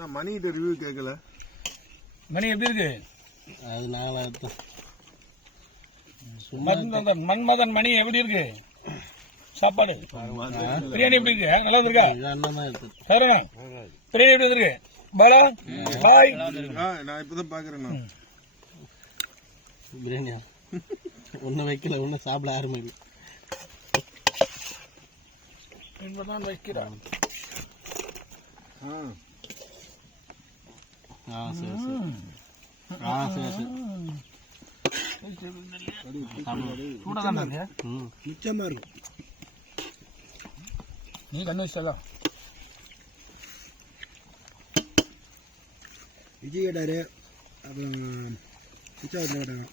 நான் மணிகிட்ட ரிவ்யூ கேட்கல. மணி எப்படி இருக்கு? அது நாங்களாம் மன்மதன் மணி எப்படி இருக்கு சாப்பாடு? பிரியாணி எப்படி இருக்கு? நல்லா இருக்கா? சரணா பிரியாணி எப்படி இருக்கு? பாலா பாய். நான் இப்பதான் பாக்குறேன். பிரியாணியா ஒன்னும் வைக்கல, ஒன்னும் சாப்பிட ஆரம்பிக்கல. இப்பதான் வைக்கிறான். சரி சரி. சூடாதான் இருக்கு. நிச்சயமா இருக்கும். நீ கண்ணு வச்சா விஜய் கேட்டாரு, அப்புறம் பிச்சா வீட்டில் கேட்டாங்க.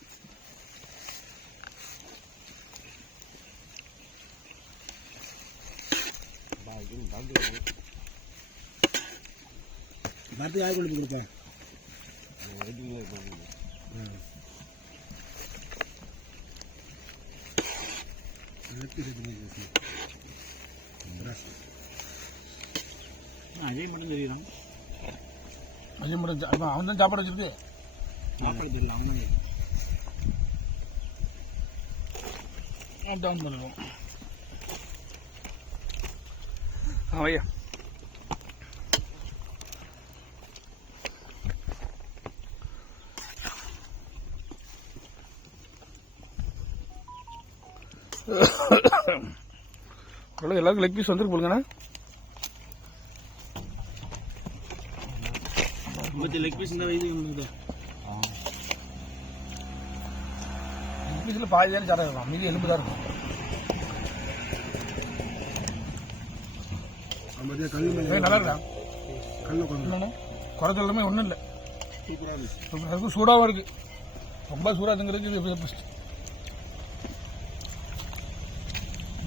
மரத்துக்கு யார் கொண்டு போய் கொடுப்பேன்? அஜய் மட்டும் தெரியுறான். அஜய் மட்டும் அவன் தான் சாப்பாடு வச்சிருக்கு. சாப்பாடு தெரியல, அவன் டவுன் பண்ணிடுவோம். வையா எல்லாருக்கும் லெக் பீஸ் வந்துருக்கு போலுங்கண்ணா. லெக் பீஸ் இந்த வயது லெக் பீஸில் பாதி தான் சாரம் இருக்கும், மீதி எலும்பு தான் இருக்கும். நல்லா இருக்கா? குறைச்ச எல்லாமே ஒன்றும் இல்லை, சூப்பராக இருக்கும். சூடாகவும் இருக்கு. ரொம்ப சூடாதுங்கிறது பெஸ்ட்.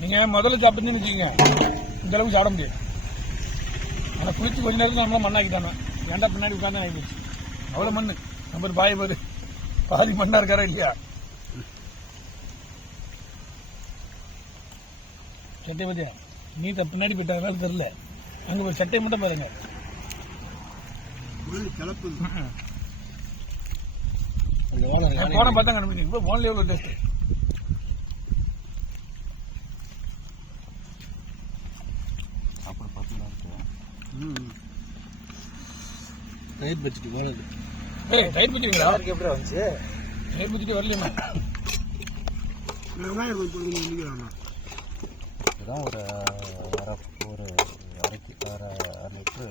நீங்கள் முதல்ல சாப்பிட்டுன்னு வச்சுக்கோங்க, இந்த அளவுக்கு சாப்பிட முடியாது. ஆனால் குளிச்சு கொஞ்ச நேரத்துக்கு நம்மளாம் மண்ணாக்கி தானே, ஏன்டா பின்னாடி உட்காந்து ஆகிடுச்சு. அவ்வளோ மண் நம்ம பாய் பாரு, பாதி மண்ணா இருக்காரா இல்லையா? சட்டை பத்தியா நீ பின்னாடி போயிட்டாங்க தெரியல. அங்கே ஒரு சட்டையை மட்டும் பாருங்க. போன பார்த்தா கண்டுபிடிச்சிங்க. போன்ல எவ்வளோ டேஸ்ட். தயிர் பச்சிட்டு போனது. தயிர் பச்சிங்களா? எப்படி வந்துச்சு? தயிர் பச்சிட்டு வரலையுமா? ஒரு அரை லிட்டரு